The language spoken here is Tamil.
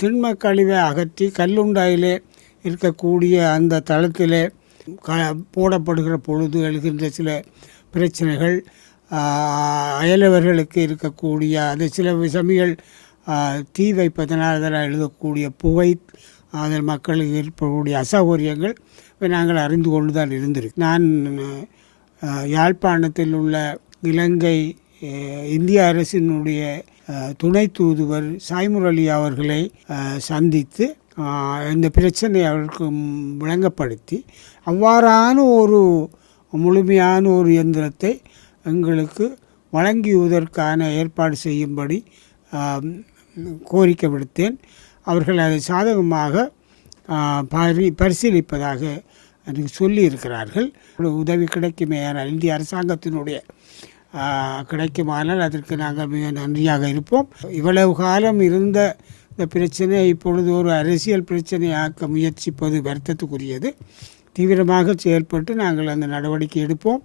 திண்ம கழிவை அகற்றி கல்லுண்டாயிலே இருக்கக்கூடிய அந்த தளத்திலே போடப்படுகிற பொழுது எழுகின்ற சில பிரச்சனைகள், அயலவர்களுக்கு இருக்கக்கூடிய அது சில விஷமிகள் தீ வைப்பதனால் அதில் எழுதக்கூடிய புகை, அதில் மக்களுக்கு ஏற்படக்கூடிய அசௌகரியங்கள் நாங்கள் அறிந்து கொண்டு தான் இருந்திருக்கு. நான் யாழ்ப்பாணத்தில் உள்ள இலங்கை இந்திய அரசினுடைய துணை தூதுவர் சாய்முரளி அவர்களை சந்தித்து இந்த பிரச்சனை அவருக்கு விளங்கப்படுத்தி அவ்வாறான ஒரு முழுமையான ஒரு இயந்திரத்தை எங்களுக்கு வழங்குவதற்கான ஏற்பாடு செய்யும்படி கோரிக்கை விடுத்தேன். அவர்கள் அதை சாதகமாக பரிசீலிப்பதாக எனக்கு சொல்லியிருக்கிறார்கள். உதவி கிடைக்குமேயானால், இந்திய அரசாங்கத்தினுடைய கிடைக்குமானால் அதற்கு நாங்கள் மிக நன்றியாக இருப்போம். இவ்வளவு காலம் இருந்த இந்த பிரச்சனை இப்பொழுது ஒரு அரசியல் பிரச்சனையாக்க முயற்சிப்பது வருத்தத்துக்குரியது. தீவிரமாக செயல்பட்டு நாங்கள் அந்த நடவடிக்கை எடுப்போம்.